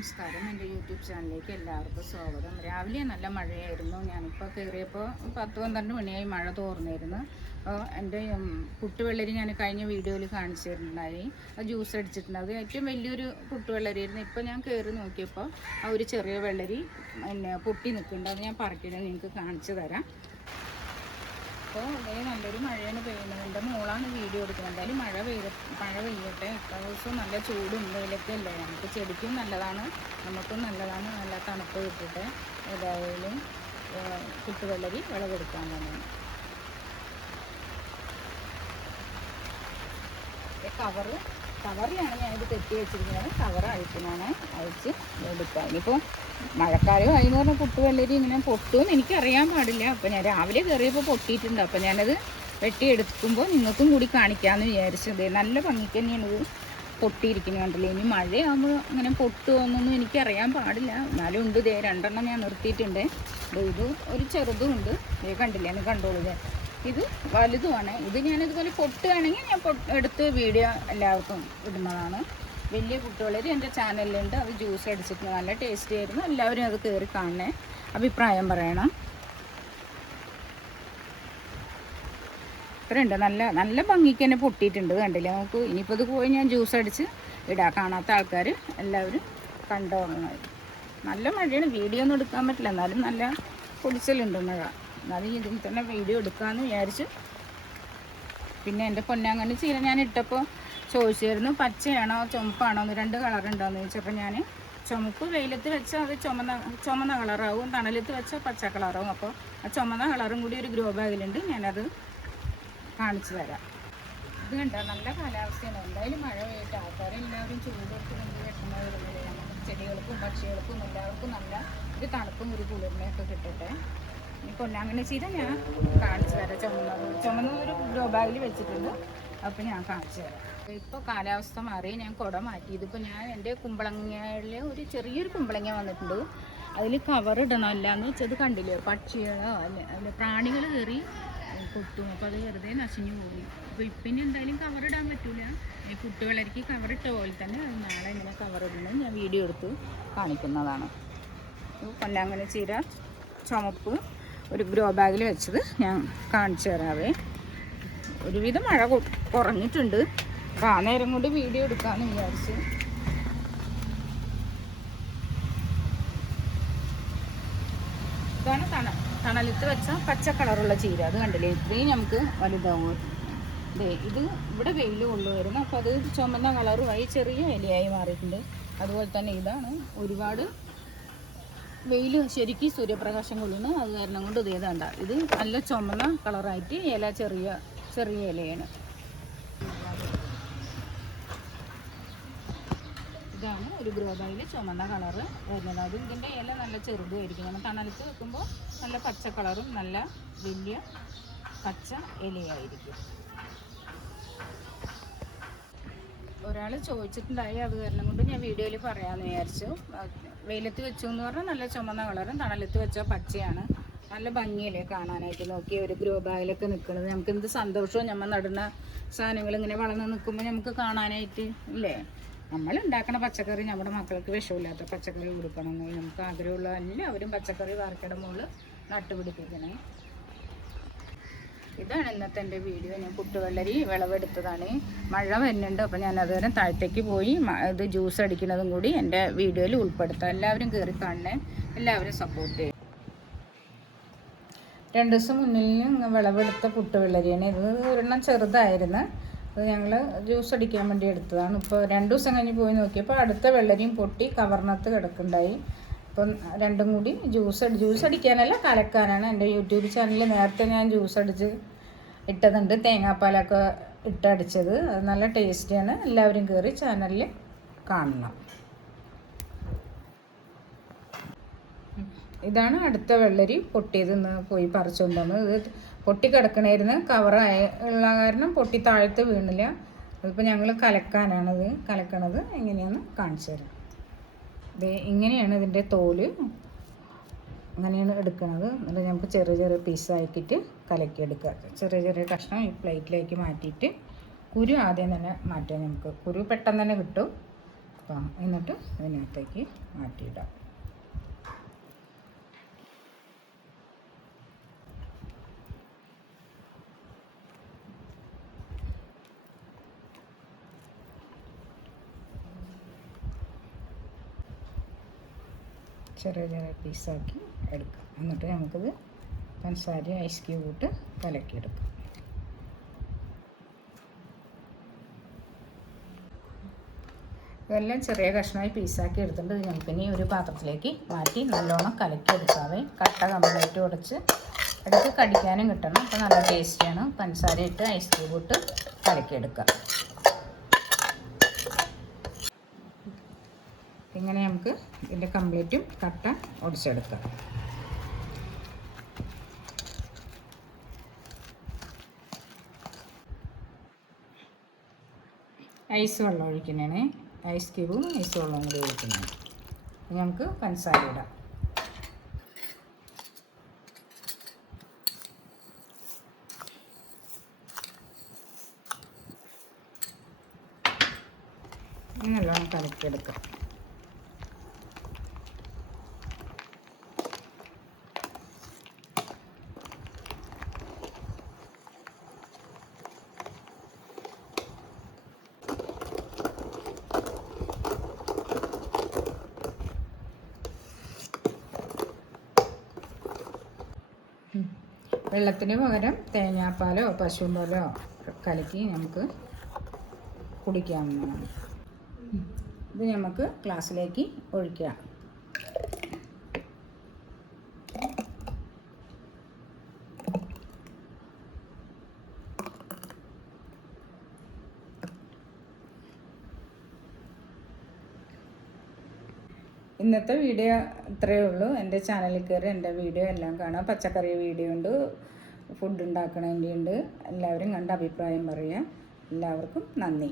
നമസ്കാരം. എൻ്റെ യൂട്യൂബ് ചാനലിലേക്ക് എല്ലാവർക്കും സ്വാഗതം. രാവിലെ നല്ല മഴയായിരുന്നു. ഞാനിപ്പോൾ കയറിയപ്പോൾ 10-12 മണിയായി മഴ തോർന്നിരുന്നു. അപ്പോൾ എൻ്റെ പുട്ടുവെള്ളരി ഞാൻ കഴിഞ്ഞ വീഡിയോയിൽ കാണിച്ചു തരുന്നുണ്ടായി. അത് ജ്യൂസ് അടിച്ചിട്ടുണ്ട്. അത് ഏറ്റവും വലിയൊരു പുട്ടുവെള്ളരിയായിരുന്നു. ഇപ്പോൾ ഞാൻ കയറി നോക്കിയപ്പോൾ ആ ഒരു ചെറിയ വെള്ളരി പൊട്ടി നിൽക്കുന്നുണ്ട്. അത് ഞാൻ പറിക്കുന്നത് നിങ്ങൾക്ക് കാണിച്ചു തരാം. അപ്പോൾ ഇതേ നല്ലൊരു മഴയാണ് പെയ്യുന്നത്. എൻ്റെ മോളാണ് വീഡിയോ എടുക്കുന്നത്. എന്തായാലും മഴ പെയ്യട്ടെ. ഇത്ര ദിവസം നല്ല ചൂടും വെയിലൊക്കെ അല്ലേ. നമുക്ക് ചെടിക്കും നല്ലതാണ്, നമുക്കും നല്ലതാണ്. നല്ല തണുപ്പ് കിട്ടിയിട്ട് ഏതായാലും പുട്ടുവെള്ളരി വിളവെടുക്കാൻ തന്നെ. കവറിലാണ് ഞാനിത് കെട്ടി വെച്ചിരിക്കുന്നത്. കവർ അഴിക്കുന്നതാണ്, അഴിച്ച് എടുക്കാം. ഇനിയിപ്പോൾ മഴക്കാലം ആയി എന്ന് പറഞ്ഞാൽ പുട്ടുവെള്ളരി ഇങ്ങനെ പൊട്ടുമെന്ന് എനിക്കറിയാൻ പാടില്ല. അപ്പോൾ ഞാൻ രാവിലെ കയറിയപ്പോൾ പൊട്ടിയിട്ടുണ്ട്. അപ്പോൾ ഞാനത് വെട്ടിയെടുക്കുമ്പോൾ നിങ്ങൾക്കും കൂടി കാണിക്കാമെന്ന് വിചാരിച്ചത്. നല്ല ഭംഗിക്ക് തന്നെയാണ് ഇത് പൊട്ടിയിരിക്കുന്നത്, കണ്ടില്ലേ. ഇനി മഴയാകുമ്പോൾ അങ്ങനെ പൊട്ടുമെന്നൊന്നും എനിക്കറിയാൻ പാടില്ല. എന്നാലും ഉണ്ട്. ഇതേ 2 ഞാൻ നിർത്തിയിട്ടുണ്ട്. ഇത് ഒരു ചെറുതും ഉണ്ട്. ഇതേ കണ്ടില്ലേ, എന്ന് കണ്ടോളൂ. ഇത് വലുതുമാണ്. ഇത് ഞാനിതുപോലെ പൊട്ടുകയാണെങ്കിൽ ഞാൻ എടുത്ത് വീഡിയോ എല്ലാവർക്കും ഇടുന്നതാണ്. വലിയ പുട്ടുവെള്ളരി എൻ്റെ ചാനലിലുണ്ട്. അത് ജ്യൂസ് അടിച്ചിട്ട് നല്ല ടേസ്റ്റി ആയിരുന്നു. എല്ലാവരും അത് കയറി കാണണേ, അഭിപ്രായം പറയണം. ഇത്രയുണ്ട്. നല്ല ഭംഗിക്ക് തന്നെ പൊട്ടിയിട്ടുണ്ട്, കണ്ടില്ലേ. നമുക്ക് ഇനിയിപ്പോൾ ഇത് പോയി ഞാൻ ജ്യൂസ് അടിച്ച് ഇടാം. കാണാത്ത ആൾക്കാർ എല്ലാവരും കണ്ടോളണം. നല്ല മഴയാണ്, വീഡിയോ ഒന്നും എടുക്കാൻ പറ്റില്ല. എന്നാലും നല്ല പൊടിച്ചലുണ്ട് മഴ. എന്നാലും ഇതിൽ തന്നെ വീഡിയോ എടുക്കാമെന്ന് വിചാരിച്ചു. പിന്നെ എൻ്റെ പൊന്നാങ്കണ്ണി ചീര ഞാൻ ഇട്ടപ്പോൾ ചോദിച്ചായിരുന്നു പച്ചയാണോ ചുമപ്പാണോ എന്ന്, 2 കളറുണ്ടോയെന്ന് ചോദിച്ചപ്പോൾ ഞാൻ ചുമപ്പ് വെയിലത്ത് വെച്ചാൽ അത് ചുമന്ന കളറാവും, തണലത്ത് വെച്ചാൽ പച്ച കളറാവും. അപ്പോൾ ആ ചുമന്ന കളറും കൂടി ഒരു ഗ്രോ ബാഗിലുണ്ട്. ഞാനത് കാണിച്ചു തരാം. ഇത് കണ്ടോ, നല്ല കാലാവസ്ഥയാണ്. എന്തായാലും മഴ പെയ്യിട്ട് ആൾക്കാരെല്ലാവരും ചൂടെടുത്ത് കൊണ്ട് വെട്ടുന്നത് വരുന്നില്ല. നമുക്ക് ചെടികൾക്കും പക്ഷികൾക്കും എല്ലാവർക്കും നല്ല ഒരു തണുപ്പും ഒരു കുളിർമയൊക്കെ കിട്ടട്ടെ. ഈ പൊന്നാങ്കണ്ണി ചീര ഞാൻ കാണിച്ചു തരാം. ചുമന്ന ഒരു ഗ്രോ ബാഗിൽ വെച്ചിട്ടുണ്ട്. അപ്പോൾ ഞാൻ കാണിച്ചു തരാം. ഇപ്പോൾ കാലാവസ്ഥ മാറി ഞാൻ കുട മാറ്റി. ഇതിപ്പോൾ ഞാൻ എൻ്റെ കുമ്പളങ്ങയിൽ ഒരു ചെറിയൊരു കുമ്പളങ്ങ വന്നിട്ടുണ്ട്. അതിൽ കവർ ഇടണമല്ല എന്ന് വെച്ചത് കണ്ടില്ലേ, പക്ഷികളോ അല്ല പ്രാണികൾ കയറി കൊത്തും. അപ്പോൾ അത് വെറുതെ നശിഞ്ഞു പോയി. അപ്പോൾ ഇപ്പം എന്തായാലും കവറിടാൻ പറ്റില്ല. ഈ പുട്ടുവെള്ളരിക്ക് കവറിട്ട പോലെ തന്നെ നാളെ ഇങ്ങനെ കവറിടുന്നത് ഞാൻ വീഡിയോ എടുത്ത് കാണിക്കുന്നതാണ്. പൊന്നാങ്കണ്ണി ചീര ചുമപ്പ് ഒരു ഗ്രോ ബാഗിൽ വെച്ചത് ഞാൻ കാണിച്ചു തരാവേ. ഒരുവിധം മഴ കുറഞ്ഞിട്ടുണ്ട്. അപ്പോൾ ആ നേരം കൊണ്ട് വീഡിയോ എടുക്കാമെന്ന് വിചാരിച്ചു. ഇതാണ് തണലത്ത് വെച്ച പച്ച കളറുള്ള ചീര. അത് കണ്ടില്ലേ, ഇത്രയും നമുക്ക് വലുതാവും. ഇത് ഇവിടെ വെയിൽ കൊള്ളുമായിരുന്നു. അപ്പോൾ അത് ചുമന്ന കളറുമായി ചെറിയ ഇലയായി മാറിയിട്ടുണ്ട്. അതുപോലെ തന്നെ ഇതാണ് ഒരുപാട് വെയിൽ ശരിക്കും സൂര്യപ്രകാശം കൊള്ളുന്നു. അത് കാരണം കൊണ്ട് ഇത് ഏതാണ്ട ഇത് നല്ല ചുമന്ന കളറായിട്ട് ഇല ചെറിയ ഇലയാണ്. ഇതാണ് ഒരു ഗ്രോ ബാഗിൽ ചുമന്ന കളറ് വരുന്നത്. അത് ഇതിൻ്റെ ഇല നല്ല ചെറുതായിരിക്കും. നമ്മൾ തണലത്ത് വെക്കുമ്പോൾ നല്ല പച്ച കളറും നല്ല വലിയ പച്ച ഇലയായിരിക്കും. ഒരാൾ ചോദിച്ചിട്ടുണ്ടായി, അത് കാരണം കൊണ്ട് ഞാൻ വീഡിയോയിൽ പറയാമെന്ന് വിചാരിച്ചു. വെയിലത്ത് വെച്ചു എന്ന് പറഞ്ഞാൽ നല്ല ചുമന്ന കളറും, തണലത്ത് വെച്ചാൽ പച്ചയാണ്. നല്ല ഭംഗിയല്ലേ കാണാനായിട്ട്. നോക്കി ഒരു ഗ്രോ ബാഗിലൊക്കെ നിൽക്കുന്നത് നമുക്ക് എന്ത് സന്തോഷവും. നമ്മൾ നടുന്ന സാധനങ്ങൾ ഇങ്ങനെ വളർന്ന് നിൽക്കുമ്പോൾ നമുക്ക് കാണാനായിട്ട് ഇല്ലേ. നമ്മൾ ഉണ്ടാക്കണ പച്ചക്കറി നമ്മുടെ മക്കൾക്ക് വിഷമില്ലാത്ത പച്ചക്കറി കൊടുക്കണമെന്ന് നമുക്ക് ആഗ്രഹമുള്ള എല്ലാവരും പച്ചക്കറി വാർക്കയുടെ മുകളിൽ നട്ടുപിടിപ്പിക്കണേ. ഇതാണ് ഇന്നത്തെ എൻ്റെ വീഡിയോ. ഞാൻ പുട്ടുവെള്ളരി വിളവെടുത്തതാണ്. മഴ വരുന്നുണ്ട്. അപ്പോൾ ഞാൻ അതുവരെ താഴത്തേക്ക് പോയി ഇത് ജ്യൂസ് അടിക്കുന്നതും കൂടി എൻ്റെ വീഡിയോയിൽ ഉൾപ്പെടുത്താം. എല്ലാവരും കയറി കാണണേ, എല്ലാവരും സപ്പോർട്ട് ചെയ്യും. 2 ദിവസം മുന്നിൽ വിളവെടുത്ത പുട്ടുവെള്ളരിയാണ്. ഇത് ഒരെണ്ണം ചെറുതായിരുന്നു. അത് ഞങ്ങൾ ജ്യൂസ് അടിക്കാൻ വേണ്ടി എടുത്തതാണ്. ഇപ്പോൾ 2 ദിവസം കഴിഞ്ഞ് പോയി നോക്കിയപ്പോൾ അടുത്ത വെള്ളരിയും പൊട്ടി കവറിനകത്ത് കിടക്കുന്നുണ്ടായി. അപ്പം രണ്ടും കൂടി ജ്യൂസ് അടിക്കാനല്ല, കലക്കാനാണ്. എൻ്റെ യൂട്യൂബ് ചാനലിൽ നേരത്തെ ഞാൻ ജ്യൂസ് അടിച്ച് ഇട്ടതുണ്ട്, തേങ്ങാപ്പാലൊക്കെ ഇട്ടടിച്ചത്. അത് നല്ല ടേസ്റ്റിയാണ്. എല്ലാവരും കയറി ചാനലിൽ കാണണം. ഇതാണ് അടുത്ത വെള്ളരി പൊട്ടിയത്. ഇന്ന് പോയി പറിച്ചുകൊണ്ടുവന്നത്. ഇത് പൊട്ടിക്കിടക്കണമായിരുന്നു. ഉള്ള കാരണം പൊട്ടി താഴത്ത് വീണില്ല. അതിപ്പോൾ ഞങ്ങൾ കലക്കാനാണത് കലക്കണത്. എങ്ങനെയാണെന്ന് കാണിച്ചു തരാം. ഇങ്ങനെയാണ് ഇതിൻ്റെ തോല്, അങ്ങനെയാണ് എടുക്കുന്നത്. എന്നിട്ട് നമുക്ക് ചെറിയ പീസാക്കിയിട്ട് കലക്കിയെടുക്കുക. ചെറിയ കഷ്ണം ഈ പ്ലേറ്റിലേക്ക് മാറ്റിയിട്ട് കുരു ആദ്യം തന്നെ മാറ്റാം. നമുക്ക് കുരു പെട്ടെന്ന് തന്നെ കിട്ടും. എന്നിട്ട് ഇതിനകത്തേക്ക് മാറ്റിയിടാം. ചെറിയ ചെറിയ പീസാക്കി എടുക്കാം. എന്നിട്ട് നമുക്കിത് പഞ്ചസാര ഐസ് ക്യൂബ് ഇട്ട് കലക്കിയെടുക്കാം. ഇതെല്ലാം ചെറിയ കഷ്ണമായി പീസാക്കി എടുത്തിട്ട് നമുക്കിനി ഒരു പാത്രത്തിലേക്ക് മാറ്റി നല്ലോണം കലക്കിയെടുക്കാവേ. കട്ട കംപ്ലീറ്റ് ഉടച്ച് എടുത്ത് കടിക്കാനും കിട്ടണം. അപ്പോൾ നല്ല ടേസ്റ്റിയാണ്. പഞ്ചസാര ഇട്ട് ഐസ് ക്യൂബ് ഇട്ട് കലക്കിയെടുക്കുക. ഇങ്ങനെ നമുക്ക് ഇതിൻ്റെ കംപ്ലീറ്റും കട്ട ഉടച്ചെടുക്കാം. ഐസ് വെള്ളം ഒഴിക്കുന്നതാണ്. ഐസ് ക്യൂബും ഐസ് വെള്ളവും കൂടി ഒഴിക്കുന്നതാണ്. നമുക്ക് പഞ്ചസാര ഇടാം. നല്ലോണം കലക്കിയെടുക്കാം. വെള്ളത്തിന് പകരം തേങ്ങാപ്പാലോ പശുവിൻ പാലോ കലക്കി നമുക്ക് കുടിക്കാവുന്നതാണ്. ഇത് നമുക്ക് ഗ്ലാസ്സിലേക്ക് ഒഴിക്കാം. ഇന്നത്തെ വീഡിയോ ഇത്രയേ ഉള്ളൂ. എൻ്റെ ചാനലിൽ കയറി എൻ്റെ വീഡിയോ എല്ലാം കാണാം. പച്ചക്കറി വീഡിയോ ഉണ്ട്, ഫുഡ് ഉണ്ടാക്കണതിൻ്റെ ഉണ്ട്. എല്ലാവരും കണ്ട അഭിപ്രായം പറയുക. എല്ലാവർക്കും നന്ദി.